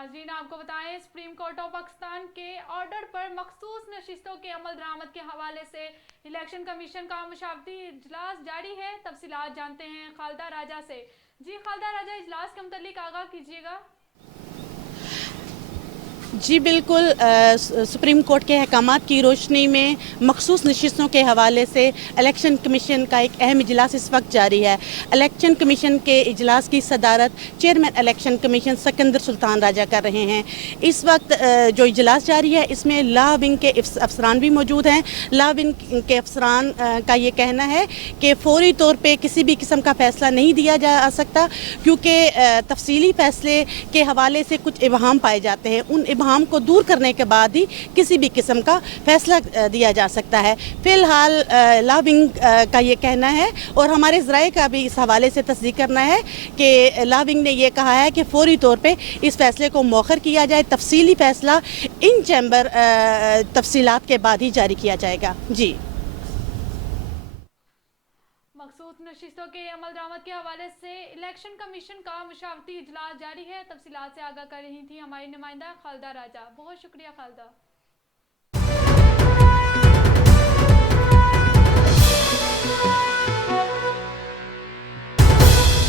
नाज़रीन आपको बताएं, सुप्रीम कोर्ट ऑफ पाकिस्तान के ऑर्डर पर मखसूस नशिस्तों के अमल दरामद के हवाले से इलेक्शन कमीशन का मुशावरती इजलास जारी है। तफसीलात जानते हैं खालिदा राजा से। जी खालिदा राजा, इजलास के मुतालिक आगाह कीजिएगा। जी बिल्कुल, सुप्रीम कोर्ट के अहकामात की रोशनी में मखसूस नशिस्तों के हवाले से इलेक्शन कमीशन का एक अहम इजलास इस वक्त जारी है। इलेक्शन कमीशन के इजलास की सदारत chairman election commission Sikandar Sultan Raja कर रहे हैं। इस वक्त जो इजलास जारी है इसमें लॉ विंग के अफसरान भी मौजूद हैं। लॉ विंग के अफसरान का ये कहना है कि फौरी तौर पर किसी भी किस्म का फ़ैसला नहीं दिया जा सकता, क्योंकि तफसीली फ़ैसले के हवाले से कुछ इबहम पाए जाते हैं। उन इबहम को दूर करने के बाद ही किसी भी किस्म का फैसला दिया जा सकता है। फ़िलहाल लॉ विंग का ये कहना है और हमारे ज़राए का भी इस हवाले से तस्दीक करना है कि लॉ विंग ने ये कहा है कि फौरी तौर पे इस फैसले को मौखर किया जाए। तफसीली फ़ैसला इन चैम्बर तफसीलात के बाद ही जारी किया जाएगा। जी, मखसूस नशिस्तों के अमल दरामद के हवाले से इलेक्शन कमीशन का मुशावरती इजलास जारी है। तफसीलात से आगाह कर रही थी हमारी नुमाइंदा खालिदा राजा। बहुत शुक्रिया खालिदा।